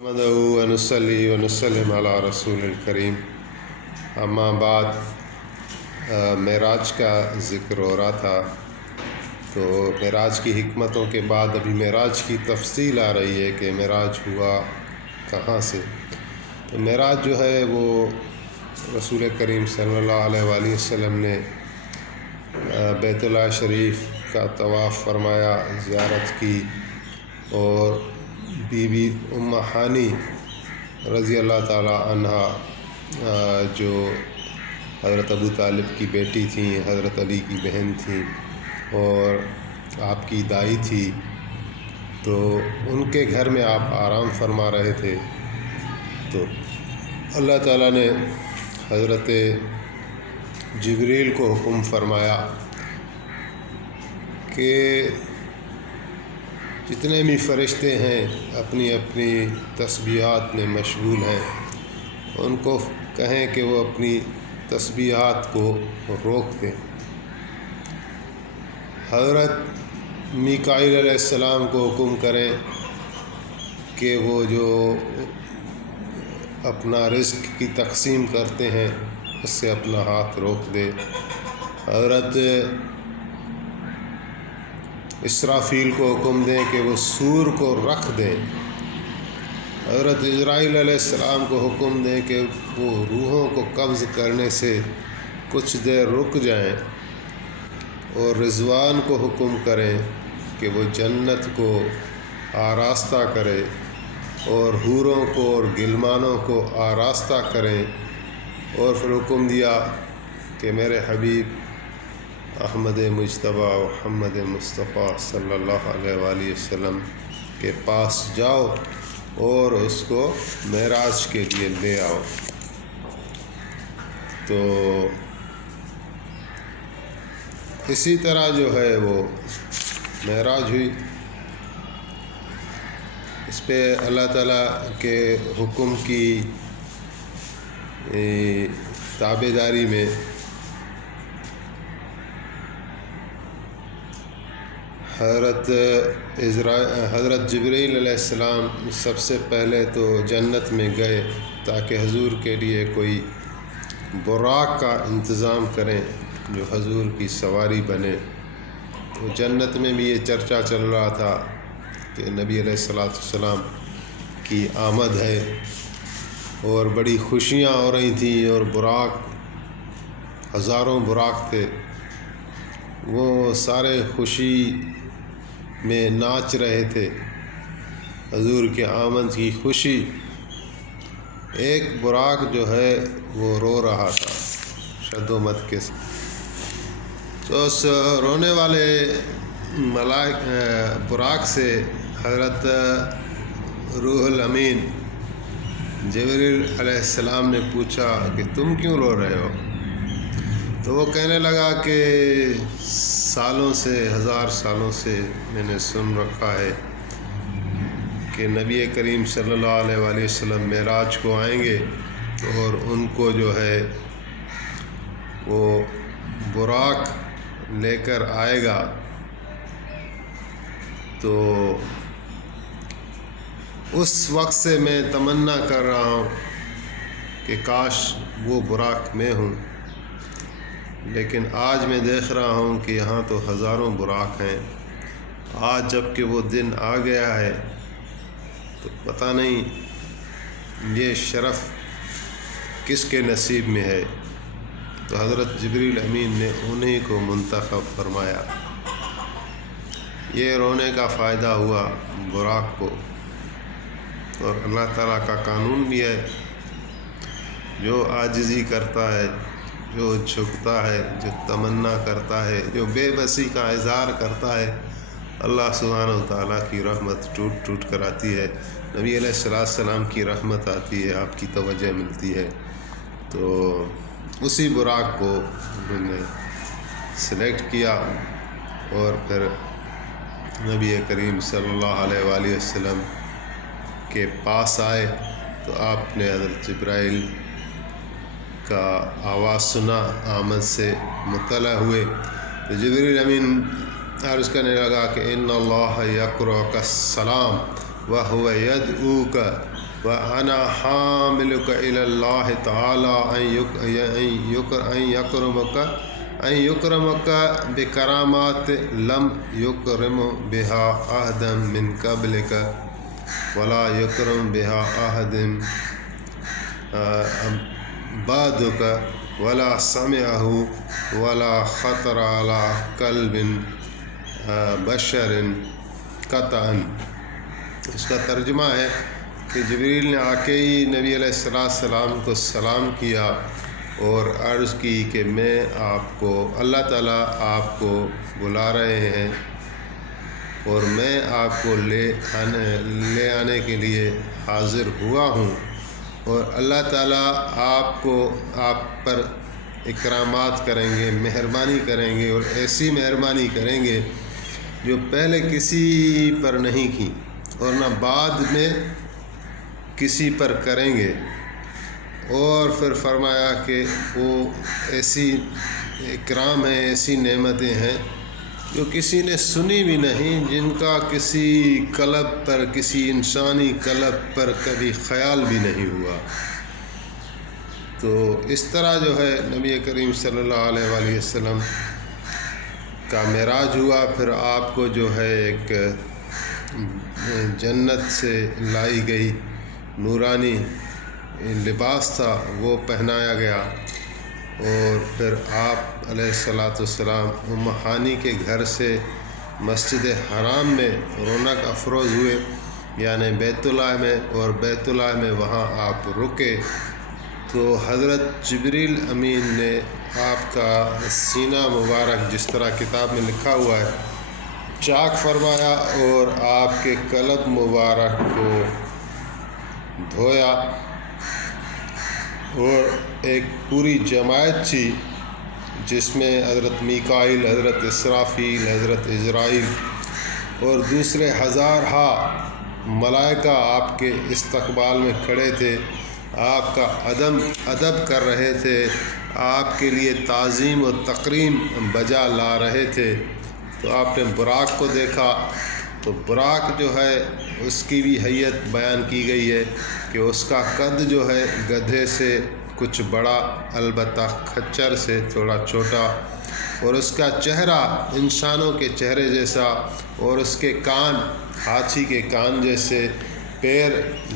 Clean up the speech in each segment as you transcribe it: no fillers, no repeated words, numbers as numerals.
نحمده ونصلي ونسلم علی رسول الکریم، اما بعد۔ معراج کا ذکر ہو رہا تھا، تو معراج کی حکمتوں کے بعد ابھی معراج کی تفصیل آ رہی ہے کہ معراج ہوا کہاں سے۔ تو معراج جو ہے وہ رسول کریم صلی اللہ علیہ وآلہ وسلم نے بیت اللہ شریف کا طواف فرمایا، زیارت کی، اور بی بی ام ہانی رضی اللہ تعالی عنہا جو حضرت ابو طالب کی بیٹی تھیں، حضرت علی کی بہن تھیں اور آپ کی دائی تھی، تو ان کے گھر میں آپ آرام فرما رہے تھے۔ تو اللہ تعالیٰ نے حضرت جبریل کو حکم فرمایا کہ جتنے بھی فرشتے ہیں اپنی اپنی تسبیحات میں مشغول ہیں، ان کو کہیں کہ وہ اپنی تسبیحات کو روک دیں۔ حضرت میکائیل علیہ السلام کو حکم کریں کہ وہ جو اپنا رزق کی تقسیم کرتے ہیں اس سے اپنا ہاتھ روک دے۔ حضرت اسرافیل کو حکم دیں کہ وہ سور کو رکھ دیں۔ حضرت عزرائیل علیہ السلام کو حکم دیں کہ وہ روحوں کو قبض کرنے سے کچھ دیر رک جائیں، اور رضوان کو حکم کریں کہ وہ جنت کو آراستہ کرے اور حوروں کو اور غلمانوں کو آراستہ کریں، اور پھر حکم دیا کہ میرے حبیب احمد مجتبیٰ محمد مصطفیٰ صلی اللہ علیہ وآلہ وسلم کے پاس جاؤ اور اس کو معراج کے لیے لے آؤ۔ تو اسی طرح جو ہے وہ معراج ہوئی۔ اس پہ اللہ تعالیٰ کے حکم کی تابعداری میں حضرت جبریل علیہ السلام سب سے پہلے تو جنت میں گئے تاکہ حضور کے لیے کوئی براق کا انتظام کریں جو حضور کی سواری بنے۔ تو جنت میں بھی یہ چرچا چل رہا تھا کہ نبی علیہ السلام کی آمد ہے، اور بڑی خوشیاں ہو رہی تھیں، اور براق، ہزاروں براق تھے، وہ سارے خوشی میں ناچ رہے تھے حضور کے آمد کی خوشی۔ ایک براق جو ہے وہ رو رہا تھا شد و مد کے ساتھ۔ تو اس رونے والے براق سے حضرت روح الامین جبریل علیہ السلام نے پوچھا کہ تم کیوں رو رہے ہو؟ تو وہ کہنے لگا کہ سالوں سے، ہزار سالوں سے میں نے سن رکھا ہے کہ نبی کریم صلی اللہ علیہ وآلہ وسلم معراج کو آئیں گے، اور ان کو جو ہے وہ براق لے کر آئے گا۔ تو اس وقت سے میں تمنا کر رہا ہوں کہ کاش وہ براق میں ہوں، لیکن آج میں دیکھ رہا ہوں کہ یہاں تو ہزاروں براق ہیں۔ آج جب کہ وہ دن آ گیا ہے تو پتہ نہیں یہ شرف کس کے نصیب میں ہے۔ تو حضرت جبریل امین نے انہیں کو منتخب فرمایا۔ یہ رونے کا فائدہ ہوا براق کو، اور اللہ تعالیٰ کا قانون بھی ہے، جو عاجزی کرتا ہے، جو جھکتا ہے، جو تمنا کرتا ہے، جو بے بسی کا اظہار کرتا ہے، اللہ سبحانہ و تعالیٰ کی رحمت ٹوٹ ٹوٹ کر آتی ہے۔ نبی علیہ السلام کی رحمت آتی ہے، آپ کی توجہ ملتی ہے۔ تو اسی براق کو انہوں نے سلیکٹ کیا، اور پھر نبی کریم صلی اللہ علیہ وآلہ وسلم کے پاس آئے۔ تو آپ نے حضرت جبرائیل کا آواز سنا، آمد سے مطلع ہوئے۔ تو جبریل امین عرض کرنے لگا کہ ان اللہ یقرؤک السلام وہو یدعوک وَأَنَا حَامِلُكَ إِلَى اللَّهِ تَعَالَىٰ أَن يُكْرِمَكَ بِكَرَامَاتٍ لَمْ يُكْرِمْ بِهَا أَحَدًا مِنْ قَبْلِكَ وَلَا يُكْرِمْ بِهَا أَحَدٌ بَعْدَكَ وَلَا سَمِعَهُ وَلَا خَطَرَ عَلَىٰ قَلْبِ بَشَرٍ قَطْعًا۔ اس کا ترجمہ ہے کہ جبریل نے آ کے ہی نبی علیہ السلام کو سلام کیا اور عرض کی کہ میں آپ کو اللہ تعالیٰ آپ کو بلا رہے ہیں اور میں آپ کو لے آنے کے لیے حاضر ہوا ہوں، اور اللہ تعالیٰ آپ پر اکرامات کریں گے، مہربانی کریں گے، اور ایسی مہربانی کریں گے جو پہلے کسی پر نہیں کی اور نہ بعد میں کسی پر کریں گے۔ اور پھر فرمایا کہ وہ ایسی اکرام ہیں، ایسی نعمتیں ہیں جو کسی نے سنی بھی نہیں، جن کا کسی قلب پر، کسی انسانی قلب پر کبھی خیال بھی نہیں ہوا۔ تو اس طرح جو ہے نبی کریم صلی اللہ علیہ وآلہ وسلم کا معراج ہوا۔ پھر آپ کو جو ہے ایک جنت سے لائی گئی نورانی لباس تھا، وہ پہنایا گیا، اور پھر آپ علیہ السلام ام ہانی کے گھر سے مسجد حرام میں رونق افروز ہوئے، یعنی بیت اللہ میں، اور بیت اللہ میں وہاں آپ رکے تو حضرت جبریل امین نے آپ کا سینہ مبارک، جس طرح کتاب میں لکھا ہوا ہے، چاک فرمایا اور آپ کے قلب مبارک کو دھویا، اور ایک پوری جماعت تھی جس میں حضرت میکائیل، حضرت اسرافیل، حضرت عزرائیل اور دوسرے ہزارہا ملائکہ آپ کے استقبال میں کھڑے تھے، آپ کا ادب کر رہے تھے، آپ کے لیے تعظیم و تکریم بجا لا رہے تھے۔ تو آپ نے براق کو دیکھا، تو براق جو ہے اس کی بھی حیت بیان کی گئی ہے کہ اس کا قد جو ہے گدھے سے کچھ بڑا، البتہ کھچر سے تھوڑا چھوٹا، اور اس کا چہرہ انسانوں کے چہرے جیسا، اور اس کے کان ہاتھی کے کان جیسے، پیر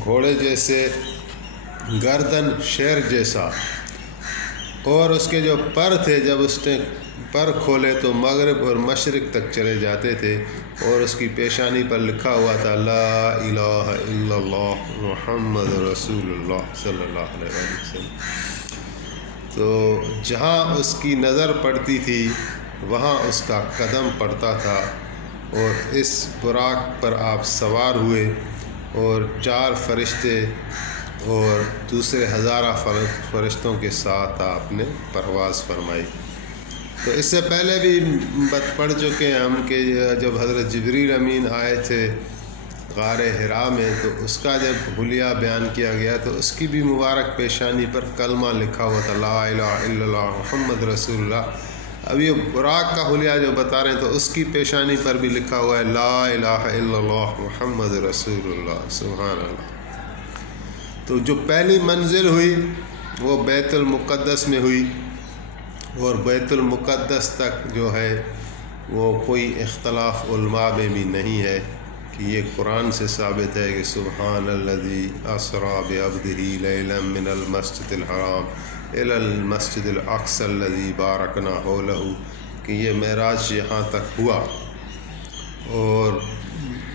گھوڑے جیسے، گردن شیر جیسا، اور اس کے جو پر تھے جب اس نے پر کھولے تو مغرب اور مشرق تک چلے جاتے تھے، اور اس کی پیشانی پر لکھا ہوا تھا لا الہ الا اللہ محمد رسول اللہ صلی اللہ علیہ وسلم۔ تو جہاں اس کی نظر پڑتی تھی وہاں اس کا قدم پڑتا تھا، اور اس براق پر آپ سوار ہوئے، اور 4 فرشتے اور دوسرے ہزارہ فرشتوں کے ساتھ آپ نے پرواز فرمائی۔ تو اس سے پہلے بھی پڑھ چکے ہیں ہم کہ جب حضرت جبریل امین آئے تھے غار حرا میں، تو اس کا جب حلیہ بیان کیا گیا تو اس کی بھی مبارک پیشانی پر کلمہ لکھا ہوا تھا لا الہ الا اللہ محمد رسول اللہ۔ اب یہ براق کا حلیہ جو بتا رہے ہیں تو اس کی پیشانی پر بھی لکھا ہوا ہے لا الہ الا اللہ محمد رسول اللہ، سبحان اللہ۔ تو جو پہلی منزل ہوئی وہ بیت المقدس میں ہوئی، اور بیت المقدس تک جو ہے وہ کوئی اختلاف علماء میں بھی نہیں ہے کہ یہ قرآن سے ثابت ہے کہ سبحان الذی اسری بعبدہ لیلا من المسجد الحرام الی المسجد الاقصی الذی بارکنا حولہ، کہ یہ معراج یہاں تک ہوا۔ اور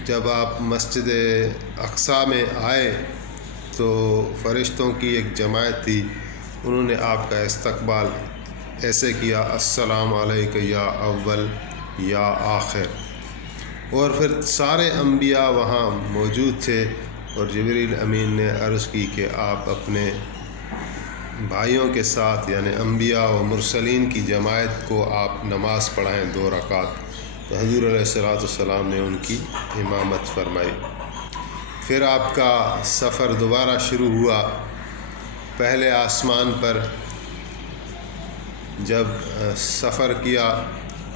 جب آپ مسجد اقصی میں آئے تو فرشتوں کی ایک جماعت تھی، انہوں نے آپ کا استقبال ایسے کیا السلام علیک یا اول یا آخر، اور پھر سارے انبیاء وہاں موجود تھے، اور جبریل امین نے عرض کی کہ آپ اپنے بھائیوں کے ساتھ یعنی انبیاء و مرسلین کی جماعت کو آپ نماز پڑھائیں 2 رکعت۔ تو حضور علیہ السلام نے ان کی امامت فرمائی۔ پھر آپ کا سفر دوبارہ شروع ہوا۔ پہلے آسمان پر جب سفر کیا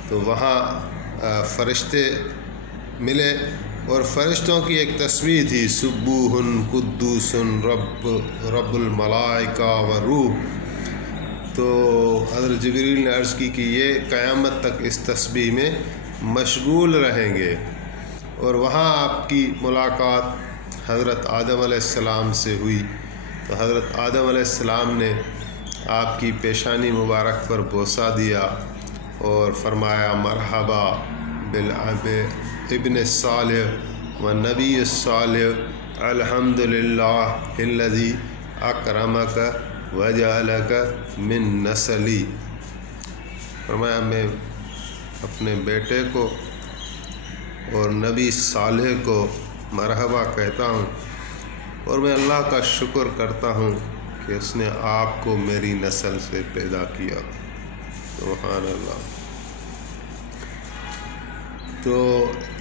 تو وہاں فرشتے ملے اور فرشتوں کی ایک تسبیح تھی، سبوح قدوس رب الملائکہ والروح۔ تو حضرت جبریل نے عرض کی کہ یہ قیامت تک اس تسبیح میں مشغول رہیں گے۔ اور وہاں آپ کی ملاقات حضرت آدم علیہ السلام سے ہوئی، تو حضرت آدم علیہ السلام نے آپ کی پیشانی مبارک پر بوسہ دیا اور فرمایا مرحبا بالابن الصالح و نبی الصالح، الحمدللہ الذی اکرمک وجعلک من نسلی۔ فرمایا میں اپنے بیٹے کو اور نبی صالح کو مرحبا کہتا ہوں، اور میں اللہ کا شکر کرتا ہوں کہ اس نے آپ کو میری نسل سے پیدا کیا۔ سبحان اللہ۔ تو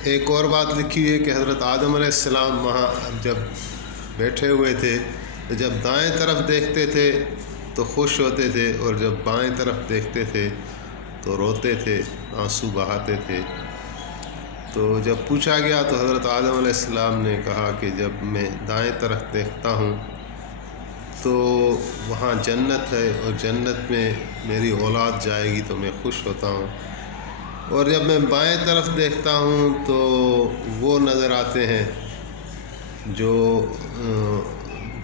ایک اور بات لکھی ہوئی ہے کہ حضرت آدم علیہ السلام وہاں جب بیٹھے ہوئے تھے تو جب دائیں طرف دیکھتے تھے تو خوش ہوتے تھے، اور جب بائیں طرف دیکھتے تھے تو روتے تھے، آنسو بہاتے تھے۔ تو جب پوچھا گیا تو حضرت آدم علیہ السلام نے کہا کہ جب میں دائیں طرف دیکھتا ہوں تو وہاں جنت ہے، اور جنت میں میری اولاد جائے گی تو میں خوش ہوتا ہوں، اور جب میں بائیں طرف دیکھتا ہوں تو وہ نظر آتے ہیں جو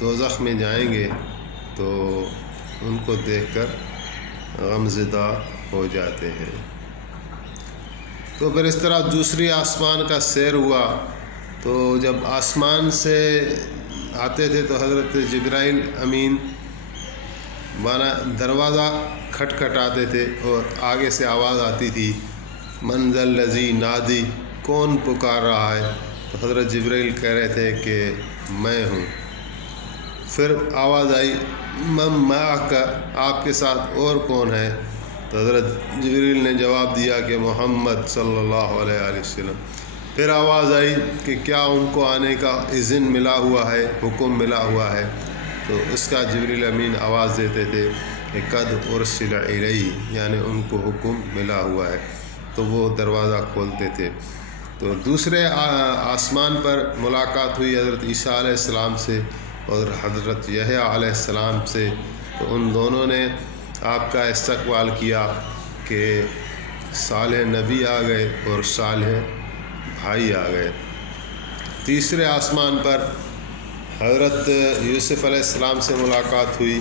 دوزخ میں جائیں گے، تو ان کو دیکھ کر غمزدہ ہو جاتے ہیں۔ تو پھر اس طرح دوسری آسمان کا سیر ہوا، تو جب آسمان سے آتے تھے تو حضرت جبرائیل امین مانا دروازہ کھٹکھٹاتے تھے، اور آگے سے آواز آتی تھی من ذا الذی نادی، کون پکار رہا ہے؟ تو حضرت جبرائیل کہہ رہے تھے کہ میں ہوں۔ پھر آواز آئی من معک، آپ کے ساتھ اور کون ہے؟ تو حضرت جبریل نے جواب دیا کہ محمد صلی اللہ علیہ وسلم۔ پھر آواز آئی کہ کیا ان کو آنے کا اذن ملا ہوا ہے، حکم ملا ہوا ہے؟ تو اس کا جبریل امین آواز دیتے تھے کہ قد ارسل الیہ، یعنی ان کو حکم ملا ہوا ہے، تو وہ دروازہ کھولتے تھے۔ تو دوسرے آسمان پر ملاقات ہوئی حضرت عیسیٰ علیہ السلام سے اور حضرت یحییٰ علیہ السلام سے، تو ان دونوں نے آپ کا استقبال کیا کہ صالح نبی آ گئے اور صالح بھائی آ گئے۔ تیسرے آسمان پر حضرت یوسف علیہ السلام سے ملاقات ہوئی،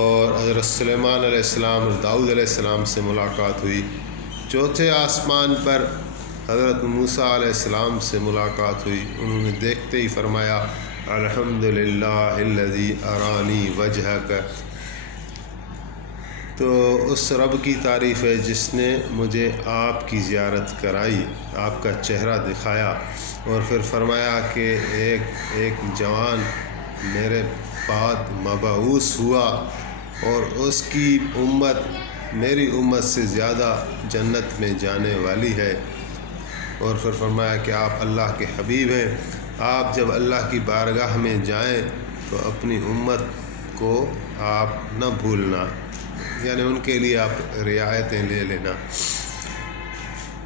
اور حضرت سلیمان علیہ السلام اور داؤد علیہ السلام سے ملاقات ہوئی۔ چوتھے آسمان پر حضرت موسیٰ علیہ السلام سے ملاقات ہوئی، انہوں نے دیکھتے ہی فرمایا الحمدللہ الذی ارانی وجہک، تو اس رب کی تعریف ہے جس نے مجھے آپ کی زیارت کرائی، آپ کا چہرہ دکھایا۔ اور پھر فرمایا کہ ایک جوان میرے بعد مبعوث ہوا، اور اس کی امت میری امت سے زیادہ جنت میں جانے والی ہے۔ اور پھر فرمایا کہ آپ اللہ کے حبیب ہیں، آپ جب اللہ کی بارگاہ میں جائیں تو اپنی امت کو آپ نہ بھولنا، یعنی ان کے لیے آپ رعایتیں لے لینا۔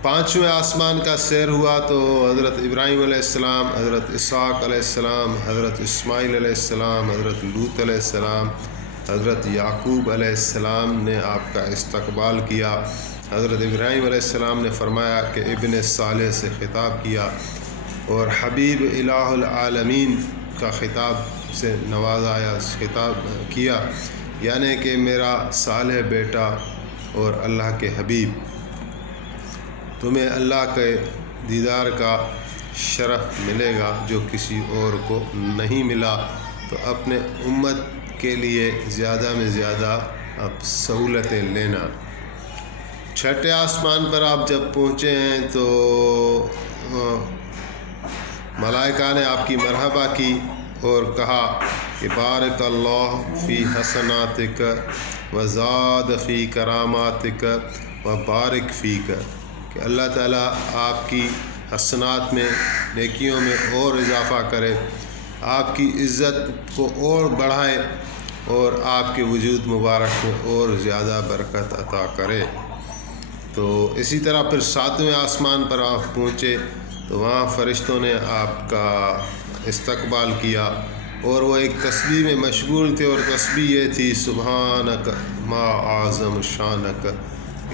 پانچویں آسمان کا سیر ہوا تو حضرت ابراہیم علیہ السلام، حضرت اسحاق علیہ السلام، حضرت اسماعیل علیہ السلام، حضرت لوط علیہ السلام، حضرت یعقوب علیہ السلام نے آپ کا استقبال کیا۔ حضرت ابراہیم علیہ السلام نے فرمایا کہ ابن صالح سے خطاب کیا، اور حبیب الہ العالمین کا خطاب سے نوازایا، خطاب کیا، یعنی کہ میرا صالح بیٹا اور اللہ کے حبیب، تمہیں اللہ کے دیدار کا شرف ملے گا جو کسی اور کو نہیں ملا، تو اپنے امت کے لیے زیادہ میں زیادہ اب سہولتیں لینا۔ چھٹے آسمان پر آپ جب پہنچے ہیں تو ملائکہ نے آپ کی مرحبا کی اور کہا کہ بارک اللہ فی حسناتک وزاد فی کراماتک و بارک فیک، کہ اللہ تعالیٰ آپ کی حسنات میں، نیکیوں میں اور اضافہ کرے، آپ کی عزت کو اور بڑھائے، اور آپ کے وجود مبارک میں اور زیادہ برکت عطا کرے۔ تو اسی طرح پھر ساتویں آسمان پر آپ پہنچے تو وہاں فرشتوں نے آپ کا استقبال کیا اور وہ ایک تسبیح میں مشغول تھے، اور تسبیح یہ تھی سبحانک ما اعظم شانک،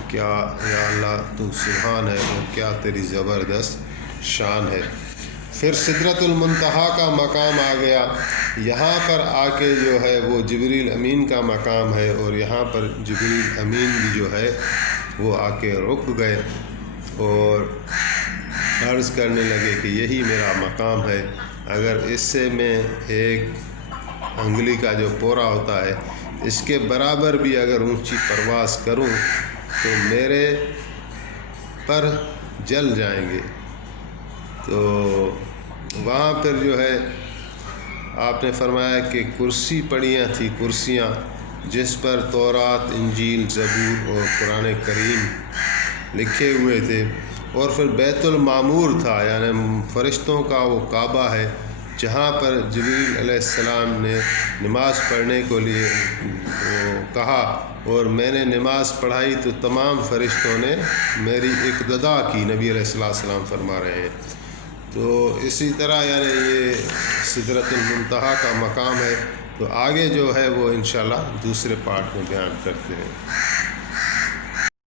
کیا یا اللہ تو سبحان ہے اور کیا تیری زبردست شان ہے۔ پھر سدرۃ المنتہا کا مقام آ گیا، یہاں پر آ کے جو ہے وہ جبریل امین کا مقام ہے، اور یہاں پر جبریل امین بھی جو ہے وہ آ کے رک گئے اور عرض کرنے لگے کہ یہی میرا مقام ہے، اگر اس سے میں ایک انگلی کا جو پورا ہوتا ہے اس کے برابر بھی اگر اونچی پرواز کروں تو میرے پر جل جائیں گے۔ تو وہاں پر جو ہے آپ نے فرمایا کہ کرسی پڑیاں تھیں، کرسیاں جس پر تورات، انجیل، زبور اور قرآن کریم لکھے ہوئے تھے، اور پھر بیت المعمور تھا، یعنی فرشتوں کا وہ کعبہ ہے جہاں پر جبریل علیہ السلام نے نماز پڑھنے کو لیے وہ کہا، اور میں نے نماز پڑھائی تو تمام فرشتوں نے میری اقتدا کی، نبی علیہ السلام فرما رہے ہیں۔ تو اسی طرح یعنی یہ سدرۃ المنتہا کا مقام ہے۔ تو آگے جو ہے وہ انشاءاللہ دوسرے پارٹ میں بیان کرتے ہیں۔